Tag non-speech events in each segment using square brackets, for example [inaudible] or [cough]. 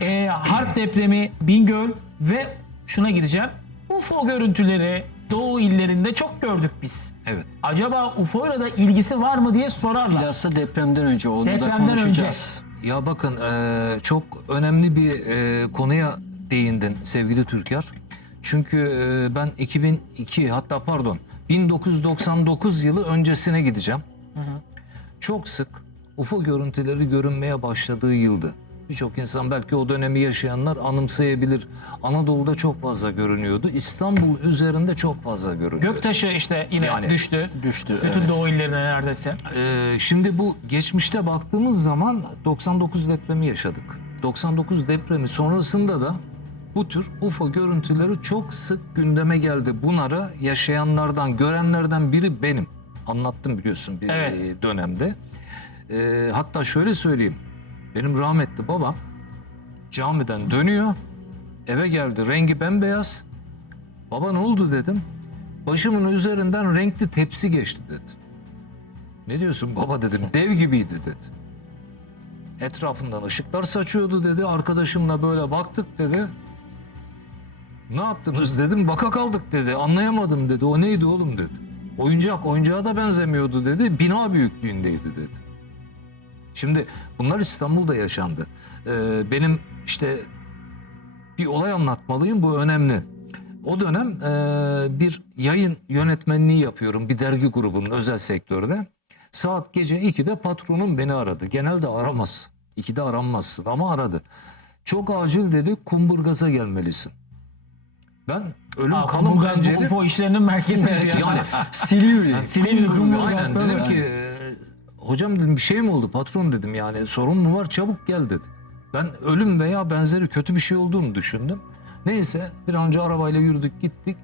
e, harp depremi, Bingöl ve şuna gideceğim. UFO görüntüleri Doğu illerinde çok gördük biz. Evet. Acaba UFO ile da ilgisi var mı diye sorarlar. Bilhassa depremden önce onu da Depremden konuşacağız. Ya bakın eee, çok önemli bir eee, konuya değindin sevgili Türker. Çünkü eee, ben 2002 hatta pardon 1999 yılı öncesine gideceğim. Çok sık UFO görüntüleri görünmeye başladığı yıldı. Birçok insan belki o dönemi yaşayanlar anımsayabilir. Anadolu'da çok fazla görünüyordu. İstanbul üzerinde çok fazla görünüyordu. Göktaşı işte yine Yani düştü. Düştü. Bütün evet. Doğu illerine neredeyse. Ee, şimdi bu geçmişte baktığımız zaman 99 depremi yaşadık. 99 depremi sonrasında da bu tür UFO görüntüleri çok sık gündeme geldi. Bunları yaşayanlardan, görenlerden biri benim. Anlattım biliyorsun bir Evet. e, dönemde. Ee, hatta şöyle söyleyeyim. Benim rahmetli babam camiden dönüyor. Eve geldi. Rengi bembeyaz. Baba ne oldu dedim. Başımın üzerinden renkli tepsi geçti dedi. Ne diyorsun baba dedim. Dev gibiydi dedi. Etrafından ışıklar saçıyordu dedi. Arkadaşımla böyle baktık dedi. Ne yaptınız dedim. Baka kaldık dedi. Anlayamadım dedi. O neydi oğlum dedi. Oyuncak oyuncağa da benzemiyordu dedi. Bina büyüklüğündeydi dedi. Şimdi bunlar İstanbul'da yaşandı. Ee, benim işte bir olay anlatmalıyım. Bu önemli. O dönem e, bir yayın yönetmenliği yapıyorum bir dergi grubunun özel sektörde. Saat gece 2'de patronum beni aradı. Genelde aramaz. 2'de aranmazsın ama aradı. Çok acil dedi kumburgaza gelmelisin. Ben ölüm Aa, kanım Kumburgaz bu pencere... UFO işlerinin merkezi. [laughs] Yani Silivri. Silivri Kumburgaz. Aynen dedim ki hocam dedim bir şey mi oldu patron dedim yani sorun mu var çabuk gel dedi. Ben ölüm veya benzeri kötü bir şey olduğunu düşündüm. Neyse bir önce arabayla yürüdük gittik.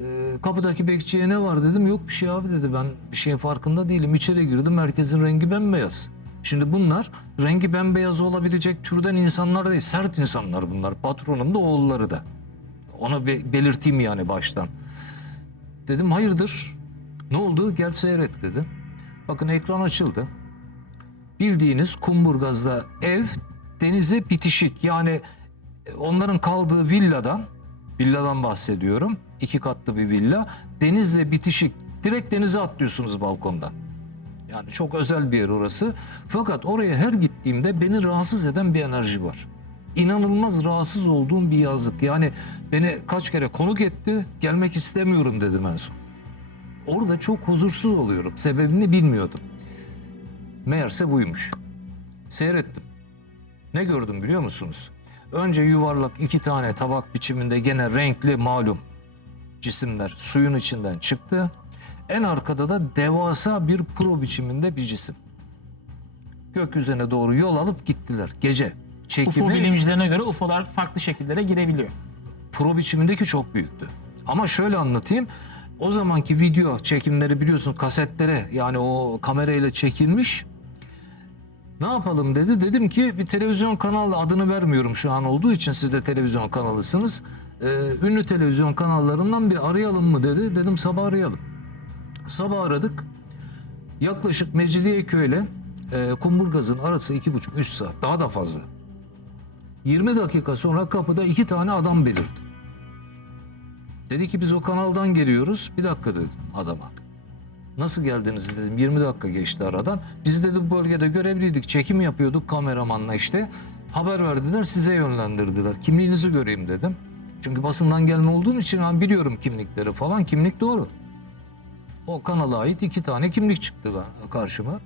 E, kapıdaki bekçiye ne var dedim yok bir şey abi dedi ben bir şeyin farkında değilim. İçeri girdim merkezin rengi bembeyaz. Şimdi bunlar rengi bembeyaz olabilecek türden insanlar değil sert insanlar bunlar patronum da oğulları da. Onu be- belirteyim yani baştan. Dedim hayırdır ne oldu? Gel seyret dedi. Bakın ekran açıldı. Bildiğiniz Kumburgaz'da ev denize bitişik. Yani onların kaldığı villadan, villadan bahsediyorum. iki katlı bir villa. Denizle bitişik. Direkt denize atlıyorsunuz balkondan. Yani çok özel bir yer orası. Fakat oraya her gittiğimde beni rahatsız eden bir enerji var. İnanılmaz rahatsız olduğum bir yazık. Yani beni kaç kere konuk etti. Gelmek istemiyorum dedim en son. Orada çok huzursuz oluyorum. Sebebini bilmiyordum. Meğerse buymuş. Seyrettim. Ne gördüm biliyor musunuz? Önce yuvarlak iki tane tabak biçiminde gene renkli malum cisimler suyun içinden çıktı. En arkada da devasa bir pro biçiminde bir cisim. Gökyüzüne doğru yol alıp gittiler. Gece. UFO Çekimi bilimcilerine göre UFO'lar farklı şekillere girebiliyor. pro biçimindeki çok büyüktü. Ama şöyle anlatayım. O zamanki video çekimleri biliyorsun kasetlere yani o kamerayla çekilmiş. Ne yapalım dedi. Dedim ki bir televizyon kanalı adını vermiyorum şu an olduğu için siz de televizyon kanalısınız. Ee, ünlü televizyon kanallarından bir arayalım mı dedi. Dedim sabah arayalım. Sabah aradık. Yaklaşık Mecidiyeköy ile e, Kumburgaz'ın arası iki buçuk üç saat daha da fazla. 20 dakika sonra kapıda iki tane adam belirdi. Dedi ki biz o kanaldan geliyoruz. Bir dakika dedim adama. Nasıl geldiniz dedim. 20 dakika geçti aradan. Biz dedi bu bölgede görevliydik. Çekim yapıyorduk kameramanla işte. Haber verdiler size yönlendirdiler. Kimliğinizi göreyim dedim. Çünkü basından gelme olduğum için ben biliyorum kimlikleri falan. Kimlik doğru. O kanala ait iki tane kimlik çıktı karşıma.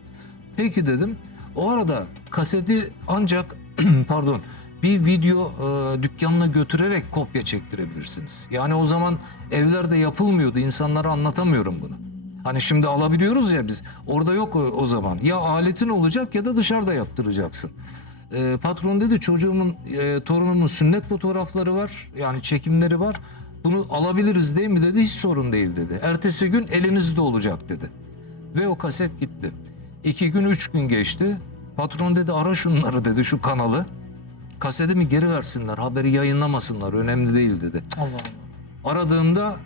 Peki dedim. O arada kaseti ancak [clears throat] pardon bir video e, dükkanına götürerek kopya çektirebilirsiniz. Yani o zaman evlerde yapılmıyordu. İnsanlara anlatamıyorum bunu. Hani şimdi alabiliyoruz ya biz. Orada yok o, o zaman. Ya aletin olacak ya da dışarıda yaptıracaksın. E, patron dedi çocuğumun, e, torunumun sünnet fotoğrafları var. Yani çekimleri var. Bunu alabiliriz değil mi dedi. Hiç sorun değil dedi. Ertesi gün elinizde olacak dedi. Ve o kaset gitti. İki gün, üç gün geçti. Patron dedi ara şunları dedi şu kanalı. Kasetimi geri versinler, haberi yayınlamasınlar, önemli değil dedi. Allah Allah. Aradığımda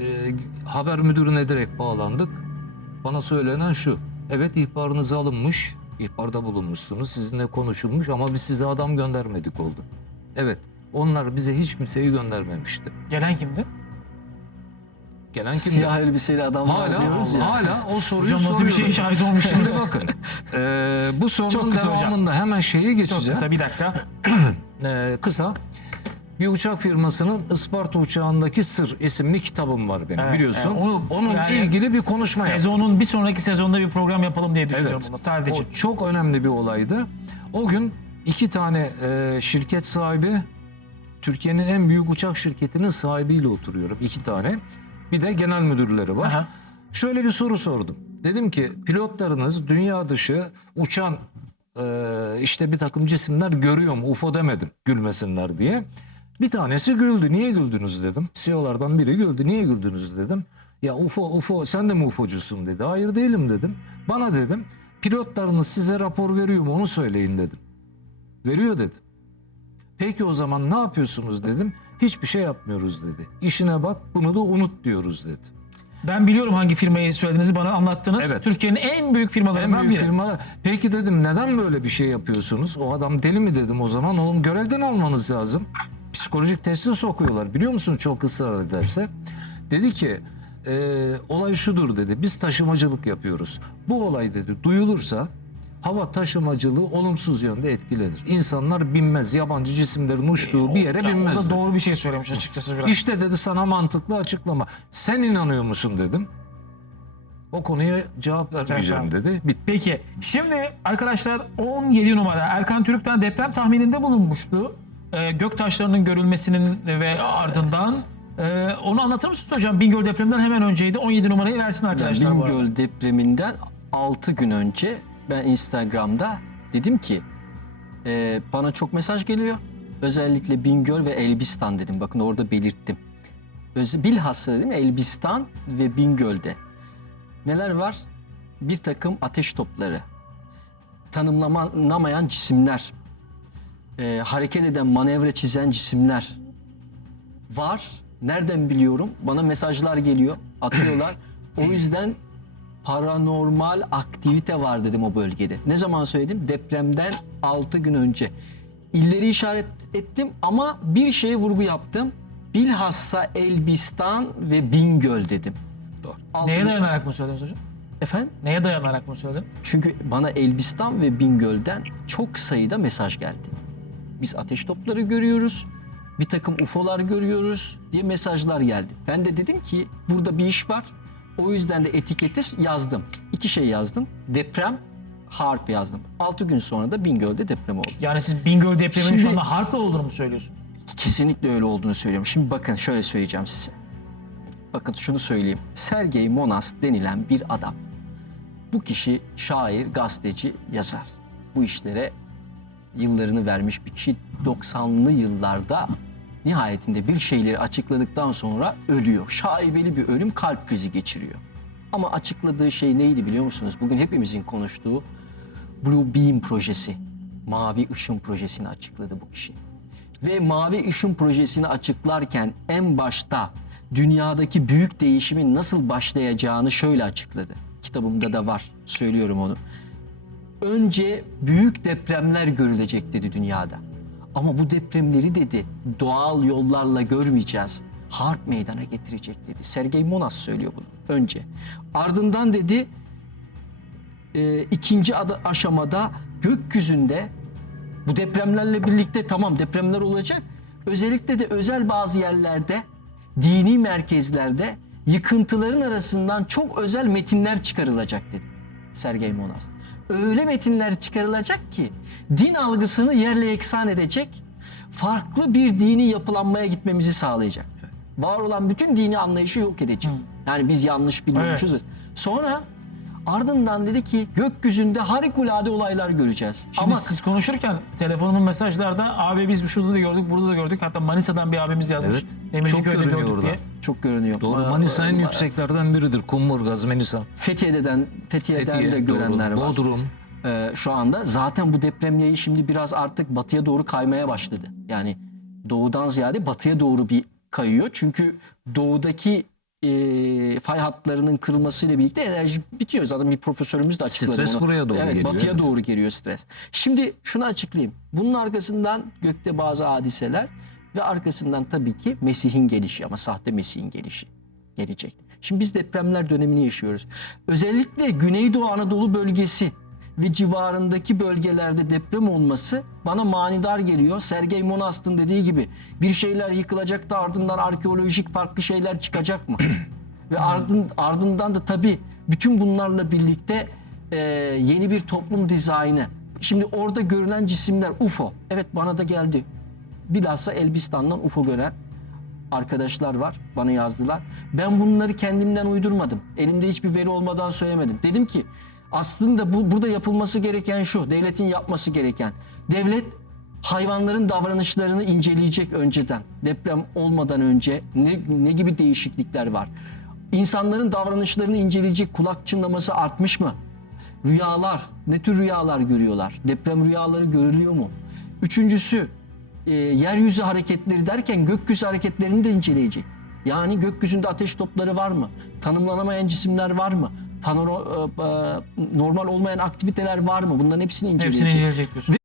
e, haber müdürüne direkt bağlandık. Bana söylenen şu, evet ihbarınız alınmış, ihbarda bulunmuşsunuz. Sizinle konuşulmuş ama biz size adam göndermedik oldu. Evet. Onlar bize hiç kimseyi göndermemişti. Gelen kimdi? Gelen kimdi? Siyah elbiseli adamlar Hala, diyoruz ya. hala o soruyu Hocam nasıl bir şeye şahit olmuşsunuz? Şimdi bakın. eee, bu Çok sorunun kısa hocam. devamında hemen şeye Çok geçeceğim. kısa bir dakika. Eee, [clears throat] kısa. Bir uçak firmasının Isparta uçağındaki Sır isimli kitabım var benim Evet, biliyorsun. evet, onu- Onun yani ilgili bir konuşma yaptım. Sezonun bir sonraki sezonda bir program yapalım diye düşünüyorum Evet. bunu sadece. O çok önemli bir olaydı. O gün iki tane e, şirket sahibi, Türkiye'nin en büyük uçak şirketinin sahibiyle oturuyorum. iki tane. Bir de genel müdürleri var. Aha. Şöyle bir soru sordum. Dedim ki pilotlarınız dünya dışı uçan e, işte bir takım cisimler görüyor mu? UFO demedim gülmesinler diye. Bir tanesi güldü. Niye güldünüz dedim. CEO'lardan biri güldü. Niye güldünüz dedim. Ya UFO UFO sen de mi UFO'cusun dedi. Hayır değilim dedim. Bana dedim pilotlarınız size rapor veriyor mu onu söyleyin dedim. Veriyor dedi. Peki o zaman ne yapıyorsunuz dedim. Hiçbir şey yapmıyoruz dedi. İşine bak bunu da unut diyoruz dedi. Ben biliyorum hangi firmayı söylediğinizi bana anlattınız. Evet. Türkiye'nin en büyük En firmalarından büyük biri. firma. Peki dedim neden böyle bir şey yapıyorsunuz? O adam deli mi dedim o zaman. Onun görevden almanız lazım. Psikolojik testi sokuyorlar. Biliyor musun çok ısrar ederse. Dedi ki "Ee, olay şudur dedi. Biz taşımacılık yapıyoruz. Bu olay dedi duyulursa hava taşımacılığı olumsuz yönde etkilenir. İnsanlar binmez. Yabancı cisimlerin uçtuğu bir yere O binmez. da dedi. doğru bir şey söylemiş açıkçası biraz. İşte dedi sana mantıklı açıklama. Sen inanıyor musun dedim. O konuya cevap vermeyeceğim dedi. Bitti. Peki şimdi arkadaşlar 17 numara Erkan Türk'ten deprem tahmininde bulunmuştu. Ee, gök taşlarının görülmesinin ve ardından. Ee, onu anlatır mısınız hocam? Bingöl depreminden hemen önceydi. 17 numarayı versin Yani arkadaşlar bu arada. Bingöl depreminden 6 gün önce ben Instagram'da dedim ki e, bana çok mesaj geliyor. Özellikle Bingöl ve Elbistan dedim. Bakın orada belirttim. Öz, bilhassa dedim Elbistan ve Bingöl'de. Neler var? Bir takım ateş topları, tanımlanamayan cisimler, e, hareket eden, manevra çizen cisimler var. Nereden biliyorum? Bana mesajlar geliyor, atıyorlar. [laughs] o yüzden paranormal aktivite var dedim o bölgede. Ne zaman söyledim? Depremden 6 gün önce. İlleri işaret ettim ama bir şeye vurgu yaptım. Bilhassa Elbistan ve Bingöl dedim. Doğru. Altı Neye gün- dayanarak mı söylediniz hocam? Efendim? Neye dayanarak mı söyledin? Çünkü bana Elbistan ve Bingöl'den çok sayıda mesaj geldi. Biz ateş topları görüyoruz, bir takım UFO'lar görüyoruz diye mesajlar geldi. Ben de dedim ki burada bir iş var. O yüzden de etiketi yazdım. İki şey yazdım. Deprem, harp yazdım. Altı gün sonra da Bingöl'de deprem oldu. Yani siz Bingöl depreminin şu Şimdi- anda harp olduğunu mu söylüyorsunuz? Kesinlikle öyle olduğunu söylüyorum. Şimdi bakın şöyle söyleyeceğim size. Bakın şunu söyleyeyim. Sergey Monas denilen bir adam. Bu kişi şair, gazeteci, yazar. Bu işlere yıllarını vermiş bir kişi 90'lı yıllarda nihayetinde bir şeyleri açıkladıktan sonra ölüyor. Şaibeli bir ölüm kalp krizi geçiriyor. Ama açıkladığı şey neydi biliyor musunuz? Bugün hepimizin konuştuğu Blue Beam projesi. Mavi ışın projesini açıkladı bu kişi. Ve Mavi Işın projesini açıklarken en başta dünyadaki büyük değişimin nasıl başlayacağını şöyle açıkladı. Kitabımda da var, söylüyorum onu. Önce büyük depremler görülecek dedi dünyada. Ama bu depremleri dedi doğal yollarla görmeyeceğiz. Harp meydana getirecek dedi. Sergey Monas söylüyor bunu önce. Ardından dedi e, ikinci aşamada gökyüzünde bu depremlerle birlikte tamam depremler olacak. Özellikle de özel bazı yerlerde, dini merkezlerde yıkıntıların arasından çok özel metinler çıkarılacak dedi Sergey Monas. Öyle metinler çıkarılacak ki din algısını yerle yeksan edecek, farklı bir dini yapılanmaya gitmemizi sağlayacak. Var olan bütün dini anlayışı yok edecek. Yani biz yanlış biliyormuşuz. Sonra ardından dedi ki gökyüzünde harikulade olaylar göreceğiz. Şimdi Ama siz konuşurken telefonumun mesajlarda abi biz şurada da gördük burada da gördük. Hatta Manisa'dan bir abimiz yazmış. Evet. Çok görünüyor orada. diye. Çok görünüyor. Doğru. Aa, Manisa en yükseklerden biridir. Kumburgaz, Manisa. Fethiye'den, Fethiye'den Fethiye, de görenler doğru. var. Bodrum. Ee, şu anda zaten bu deprem yayı şimdi biraz artık batıya doğru kaymaya başladı. Yani doğudan ziyade batıya doğru bir kayıyor. Çünkü doğudaki e, fay hatlarının kırılmasıyla birlikte enerji bitiyor. Zaten bir profesörümüz de açıkladı Stres bunu. buraya doğru evet, geliyor, Batıya evet. doğru geliyor stres. Şimdi şunu açıklayayım. Bunun arkasından gökte bazı hadiseler ve arkasından tabii ki Mesih'in gelişi ama sahte Mesih'in gelişi gelecek. Şimdi biz depremler dönemini yaşıyoruz. Özellikle Güneydoğu Anadolu bölgesi ve civarındaki bölgelerde deprem olması bana manidar geliyor. Sergey Monast'ın dediği gibi bir şeyler yıkılacak da ardından arkeolojik farklı şeyler çıkacak mı? [clears throat] ve ardın, ardından da tabii bütün bunlarla birlikte e, yeni bir toplum dizaynı. Şimdi orada görülen cisimler UFO. Evet bana da geldi. Bilhassa Elbistan'dan UFO gören arkadaşlar var. Bana yazdılar. Ben bunları kendimden uydurmadım. Elimde hiçbir veri olmadan söylemedim. Dedim ki aslında bu burada yapılması gereken şu. Devletin yapması gereken. Devlet hayvanların davranışlarını inceleyecek önceden. Deprem olmadan önce ne, ne gibi değişiklikler var? İnsanların davranışlarını inceleyecek kulak çınlaması artmış mı? Rüyalar, ne tür rüyalar görüyorlar? Deprem rüyaları görülüyor mu? Üçüncüsü, e, yeryüzü hareketleri derken gökyüzü hareketlerini de inceleyecek. Yani gökyüzünde ateş topları var mı? Tanımlanamayan cisimler var mı? Panoro, e, e, normal olmayan aktiviteler var mı? Bunların hepsini inceleyecek. Hepsini inceleyecek diyorsun.